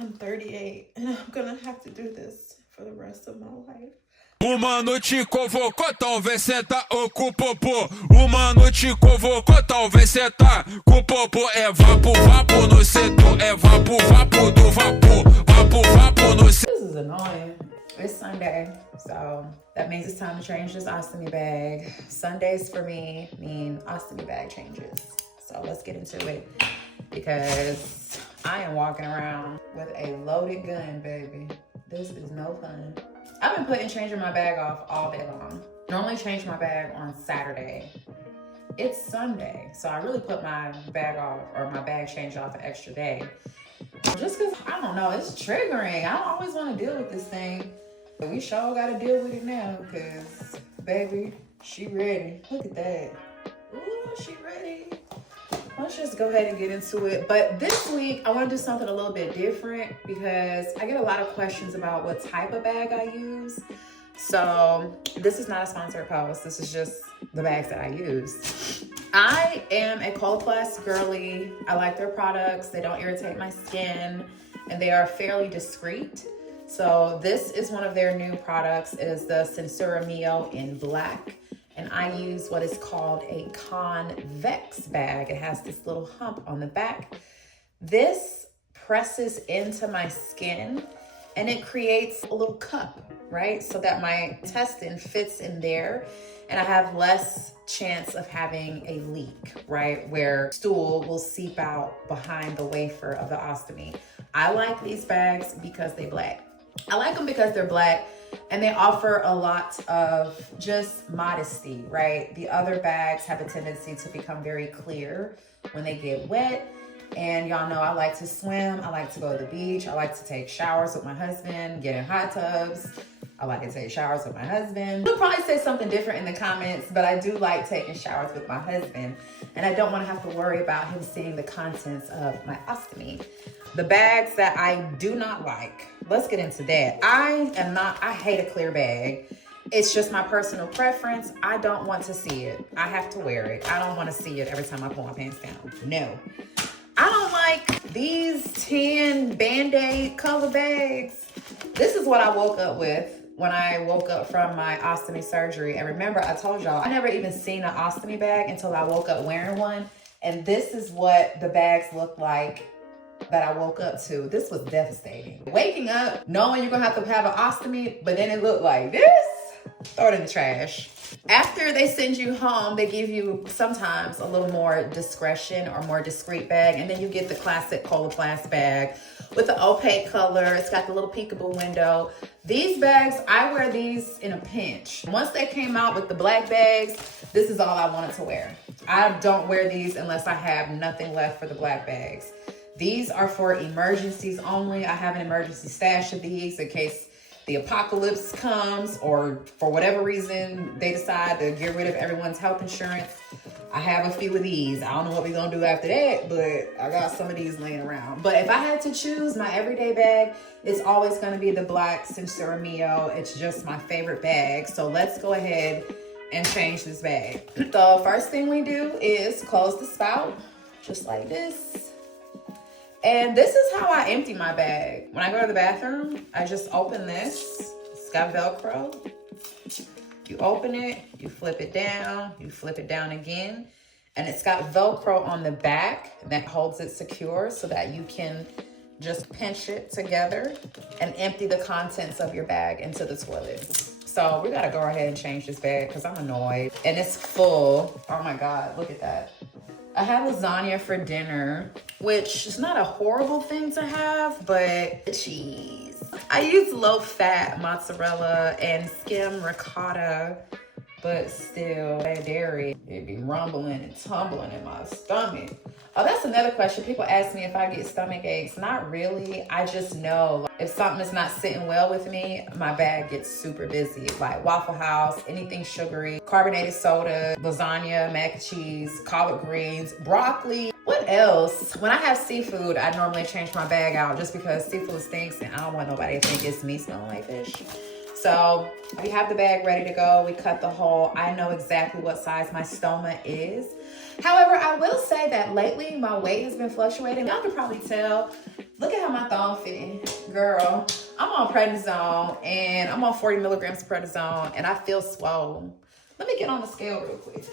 I'm 38 and I'm gonna have to do this for the rest of my life. O mano te convocou, talvez senta ou com o popô. O mano te convocou, talvez senta com o popô. É vapo, vapo no setor. É vapo, vapo do vapor. Vapo, vapo no setor. This is annoying. It's Sunday, so that means it's time to change this ostomy bag. Sundays for me mean ostomy bag changes. So let's get into it because I am walking around with a loaded gun, baby. This is no fun. I've been changing my bag off all day long. Normally change my bag on Saturday. It's Sunday, so I really put my bag off or my bag change off an extra day. Just cause, I don't know, it's triggering. I don't always wanna deal with this thing. But we sure gotta deal with it now cause baby, she ready. Look at that. Ooh, she ready. Let's just go ahead and get into it. But this week, I want to do something a little bit different because I get a lot of questions about what type of bag I use. So this is not a sponsored post. This is just the bags that I use. I am a Coloplast girly. I like their products. They don't irritate my skin and they are fairly discreet. So this is one of their new products. It is the Sensura Mio in black. And I use what is called a convex bag. It has this little hump on the back. This presses into my skin and it creates a little cup, right? So that my intestine fits in there and I have less chance of having a leak, right? Where stool will seep out behind the wafer of the ostomy. I like these bags because they're black. I like them because they're black and they offer a lot of just modesty, right? The other bags have a tendency to become very clear when they get wet. And y'all know I like to swim. I like to go to the beach. I like to take showers with my husband, get in hot tubs. I like to take showers with my husband. You'll probably say something different in the comments, but I do like taking showers with my husband. And I don't want to have to worry about him seeing the contents of my ostomy. The bags that I do not like, let's get into that. I hate a clear bag. It's just my personal preference. I don't want to see it. I have to wear it. I don't want to see it every time I pull my pants down. No. I don't like these tan Band-Aid color bags. This is what I woke up with when I woke up from my ostomy surgery. And remember, I told y'all, I never even seen an ostomy bag until I woke up wearing one. And this is what the bags look like that I woke up to. This was devastating. Waking up, knowing you're gonna have to have an ostomy, but then it looked like this, throw it in the trash. After they send you home, they give you sometimes a little more discretion or more discreet bag, and then you get the classic Coloplast bag with the opaque color. It's got the little peekaboo window. These bags, I wear these in a pinch. Once they came out with the black bags, this is all I wanted to wear. I don't wear these unless I have nothing left for the black bags. These are for emergencies only. I have an emergency stash of these in case the apocalypse comes or for whatever reason they decide to get rid of everyone's health insurance. I have a few of these. I don't know what we're gonna do after that, but I got some of these laying around. But if I had to choose my everyday bag, it's always gonna be the black Sensura Mio. It's just my favorite bag. So let's go ahead and change this bag. The first thing we do is close the spout, just like this. And this is how I empty my bag. When I go to the bathroom, I just open this. It's got Velcro. You open it, you flip it down again. And it's got Velcro on the back that holds it secure so that you can just pinch it together and empty the contents of your bag into the toilet. So we gotta go ahead and change this bag because I'm annoyed. And it's full. Oh my God, look at that. I had lasagna for dinner, which is not a horrible thing to have, but cheese. I use low-fat mozzarella and skim ricotta, but still, that dairy, it be rumbling and tumbling in my stomach. Oh, that's another question. People ask me if I get stomach aches. Not really. I just know if something is not sitting well with me, my bag gets super busy. Like Waffle House, anything sugary, carbonated soda, lasagna, mac and cheese, collard greens, broccoli. What else? When I have seafood, I normally change my bag out just because seafood stinks and I don't want nobody to think it's me smelling like fish. So we have the bag ready to go. We cut the hole. I know exactly what size my stoma is. However, I will say that lately my weight has been fluctuating. Y'all can probably tell Look at how my thong fitting. Girl, I'm on prednisone and I'm on 40 milligrams of prednisone and I feel swole. Let me get on the scale real quick.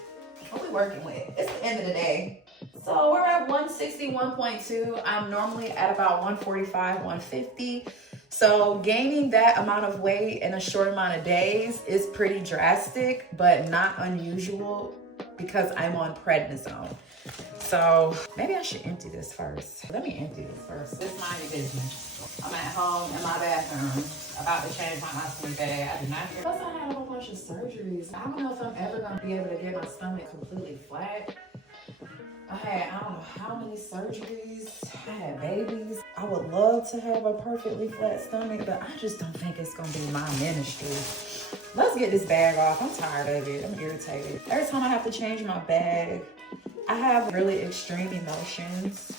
What we working with? It's the end of the day. So we're at 161.2. I'm normally at about 145, 150. So gaining that amount of weight in a short amount of days is pretty drastic, but not unusual because I'm on prednisone. So maybe I should empty this first. Let me empty this first. This mind your business. I'm at home in my bathroom, about to change my ostomy bag. I did not hear. Plus I had a whole bunch of surgeries. I don't know if I'm ever gonna be able to get my stomach completely flat. I don't know how many surgeries. I had babies. I would love to have a perfectly flat stomach, but I just don't think it's gonna be my ministry. Let's get this bag off. I'm tired of it. I'm irritated. Every time I have to change my bag, I have really extreme emotions.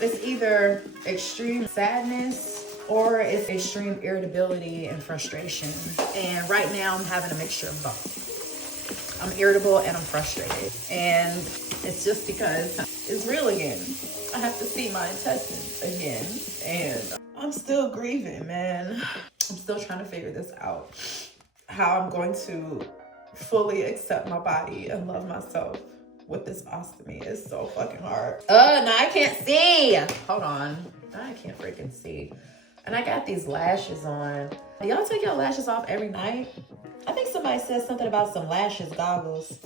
It's either extreme sadness or it's extreme irritability and frustration. And right now I'm having a mixture of both. I'm irritable and I'm frustrated. And it's just because it's real again. I have to see my intestines again. And I'm still grieving, man. I'm still trying to figure this out. How I'm going to fully accept my body and love myself with this ostomy is so fucking hard. Oh, no, I can't see. Hold on. I can't freaking see. And I got these lashes on. Do y'all take your lashes off every night? I think somebody said something about some lashes goggles.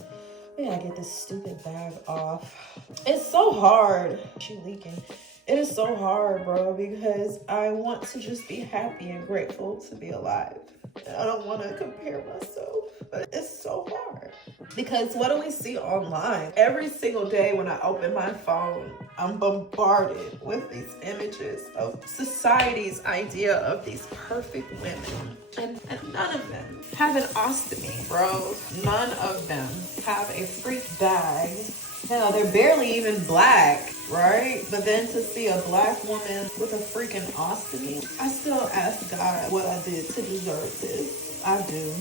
We gotta get this stupid bag off. It's so hard. She leaking. It is so hard, bro, because I want to just be happy and grateful to be alive. I don't want to compare myself, but it's so hard. Because what do we see online? Every single day when I open my phone, I'm bombarded with these images of society's idea of these perfect women. And none of them have an ostomy, bro. None of them have a freak bag. Hell, they're barely even black, right? But then to see a black woman with a freaking ostomy, I still ask God what I did to deserve this. I do.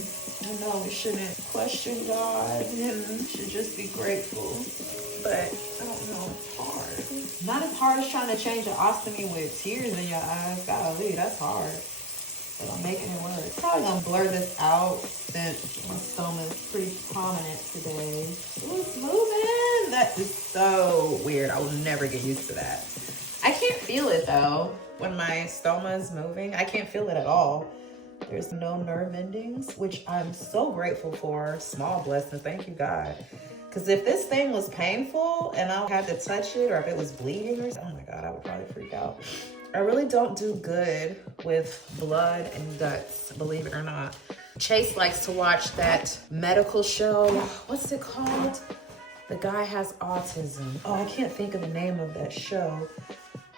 I know we shouldn't question God and should just be grateful. But I don't know, it's hard. Not as hard as trying to change an ostomy with tears in your eyes. Golly, that's hard. But I'm making it work. Probably gonna blur this out since my stomach is pretty prominent today. Ooh, it's moving. That is so weird. I will never get used to that. I can't feel it though. When my stoma is moving, I can't feel it at all. There's no nerve endings, which I'm so grateful for. Small blessing, thank you God. Because if this thing was painful and I had to touch it or if it was bleeding or something, oh my God, I would probably freak out. I really don't do good with blood and guts, believe it or not. Chase likes to watch that medical show. What's it called? The guy has autism. Oh, I can't think of the name of that show,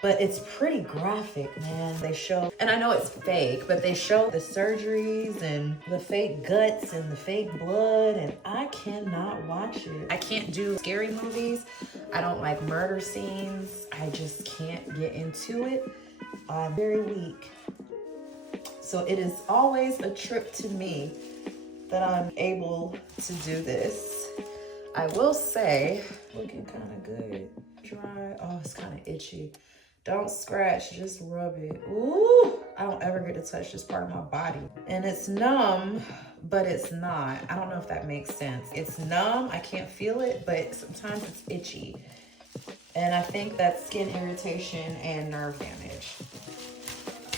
but it's pretty graphic, man. They show, and I know it's fake, but they show the surgeries and the fake guts and the fake blood, and I cannot watch it. I can't do scary movies. I don't like murder scenes. I just can't get into it. I'm very weak. So it is always a trip to me that I'm able to do this. I will say, looking kind of good. Dry. Oh, it's kind of itchy. Don't scratch, just rub it. Ooh, I don't ever get to touch this part of my body. And it's numb, but it's not. I don't know if that makes sense. It's numb, I can't feel it, but sometimes it's itchy. And I think that's skin irritation and nerve damage.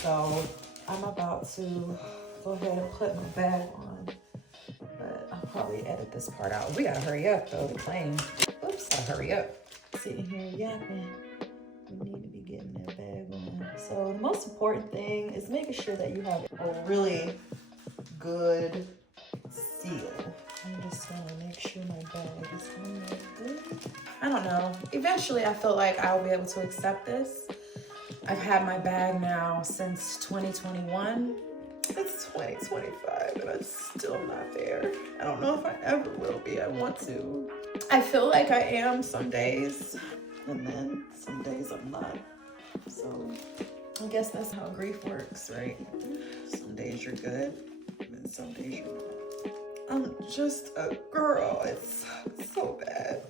So I'm about to go ahead and put my bag on, but I'll probably edit this part out. We gotta hurry up though, the plane. Oops, gotta hurry up. Sitting here yapping. We need to be getting that bag on. So the most important thing is making sure that you have a really good seal. I'm just gonna make sure my bag is on there good. I don't know. Eventually I feel like I'll be able to accept this. I've had my bag now since 2021. It's 2025 and I'm still not there. I don't know if I ever will be. I want to. I feel like I am some days, and then some days I'm not. So I guess that's how grief works, right? Some days you're good, and some days you're not. I'm just a girl. It's so bad.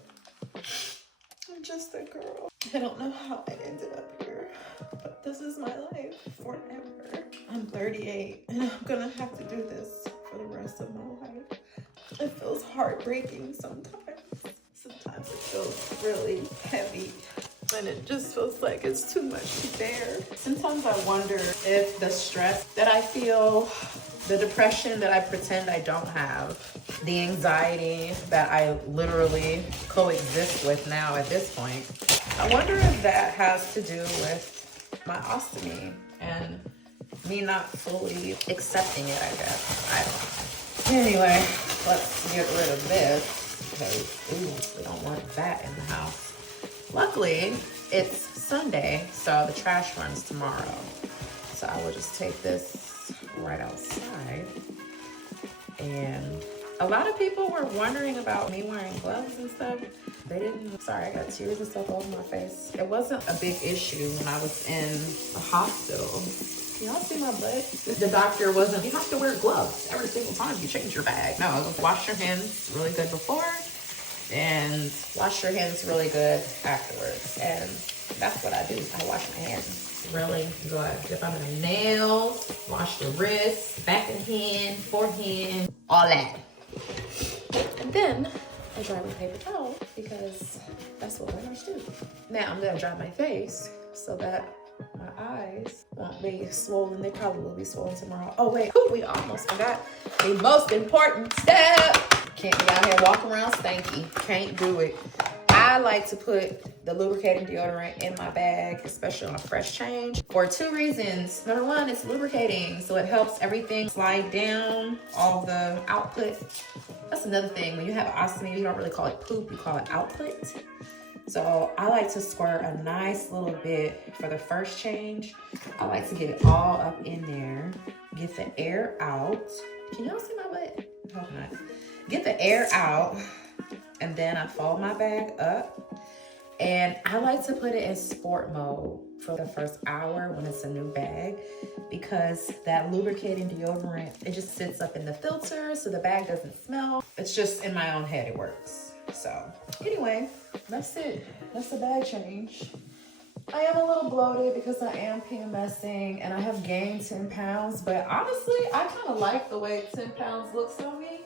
I'm just a girl. I don't know how I ended up here, but This is my life forever. I'm 38 and I'm gonna have to do this for the rest of my life. It feels heartbreaking sometimes. Sometimes it feels really heavy and it just feels like it's too much to bear. Sometimes I wonder if the stress that I feel, the depression that I pretend I don't have, the anxiety that I literally coexist with now at this point, I wonder if that has to do with my ostomy and me not fully accepting it, I guess. I don't know. Anyway, let's get rid of this because we don't want that in the house. Luckily, it's Sunday, so the trash runs tomorrow. So I will just take this right outside. And a lot of people were wondering about me wearing gloves and stuff. They didn't, sorry, I got tears and stuff all over my face. It wasn't a big issue when I was in the hospital. Can y'all see my butt? The doctor wasn't, you have to wear gloves every single time you change your bag. No, wash your hands really good before and wash your hands really good afterwards. And that's what I do. I wash my hands really good. Dip under my nails, wash the wrists, back of the hand, forehand, all that. And then I dry with paper towel because that's what runners do. Now I'm gonna dry my face so that my eyes won't be swollen. They probably will be swollen tomorrow. Oh wait, we almost forgot the most important step. Can't be out here walking around stanky. Can't do it. I like to put the lubricating deodorant in my bag, especially on a fresh change, for two reasons. Number one, it's lubricating, so it helps everything slide down, all the output. That's another thing. When you have ostomy, you don't really call it poop, you call it output. So I like to squirt a nice little bit for the first change. I like to get it all up in there, get the air out. Can y'all see my butt? I hope not. Get the air out, and then I fold my bag up. And I like to put it in sport mode for the first hour when it's a new bag, because that lubricating deodorant, it just sits up in the filter so the bag doesn't smell. It's just in my own head, it works. So anyway, that's it. That's the bag change. I am a little bloated because I am PMSing and I have gained 10 pounds, but honestly, I kind of like the way 10 pounds looks on me.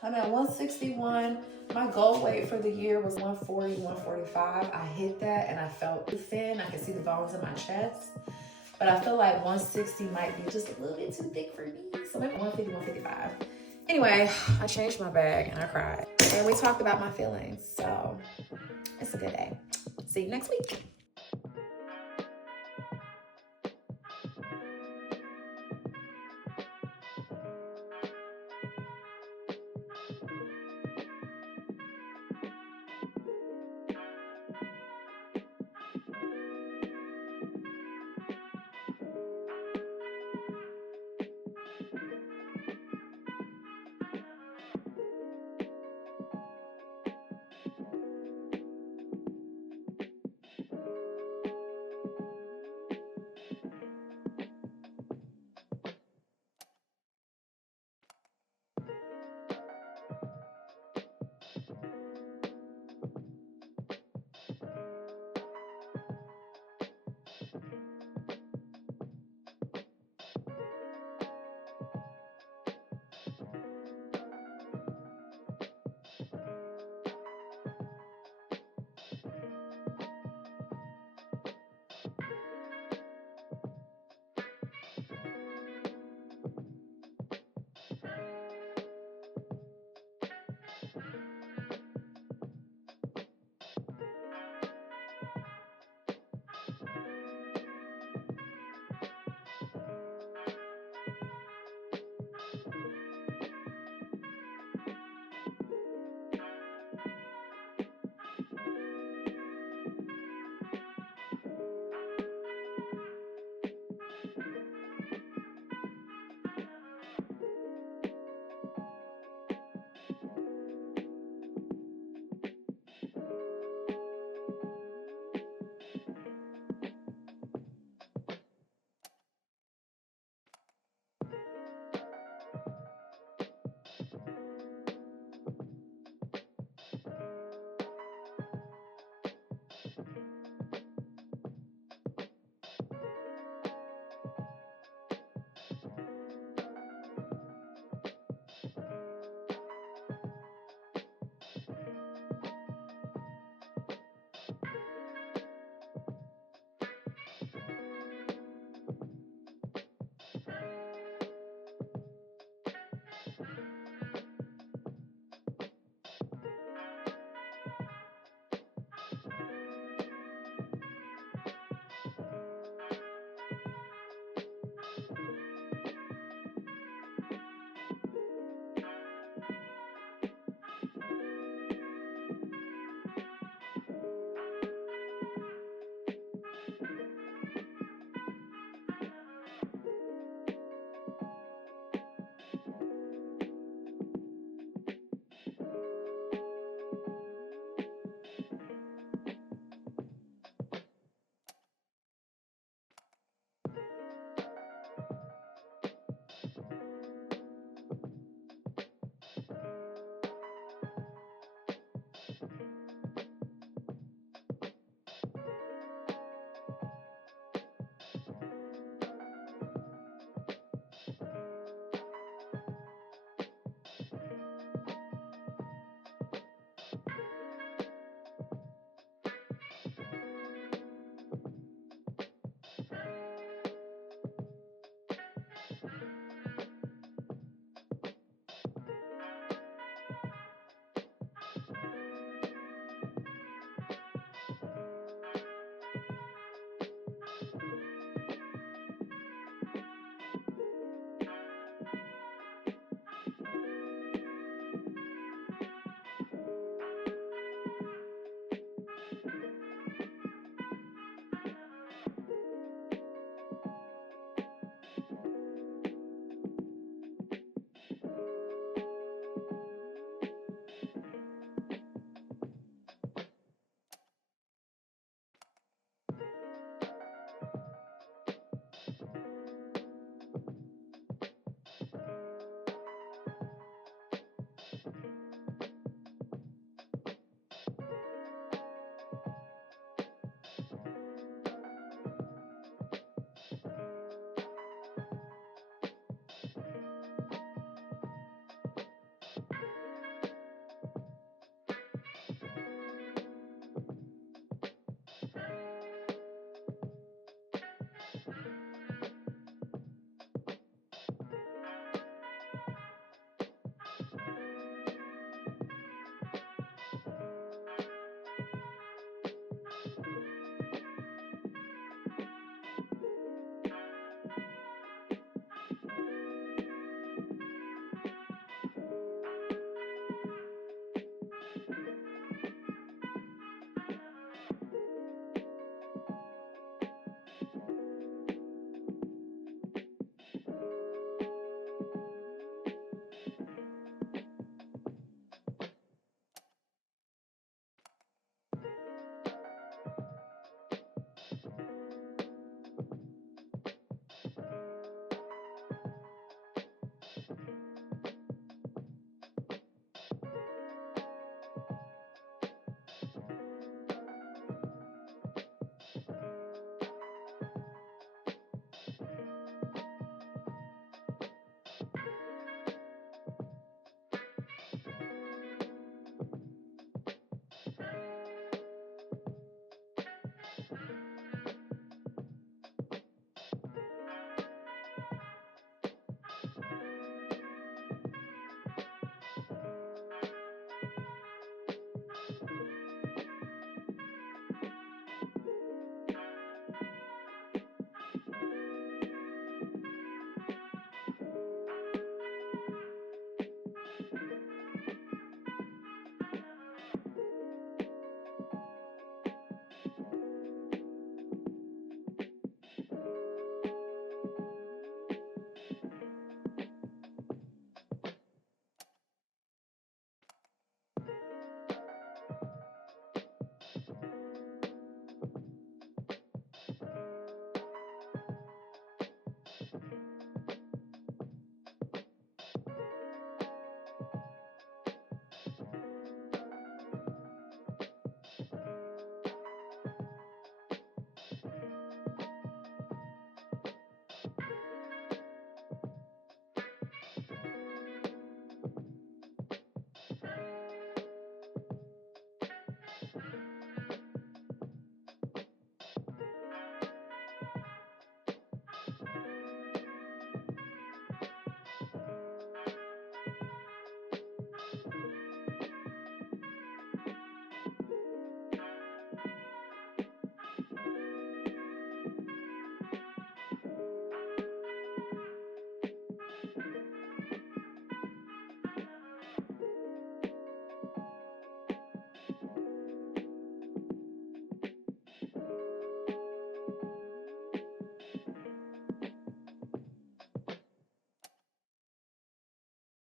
I'm at 161. My goal weight for the year was 140, 145. I hit that and I felt thin. I could see the bones in my chest. But I feel like 160 might be just a little bit too thick for me. So maybe 150, 155. Anyway, I changed my bag and I cried. And we talked about my feelings. So it's a good day. See you next week.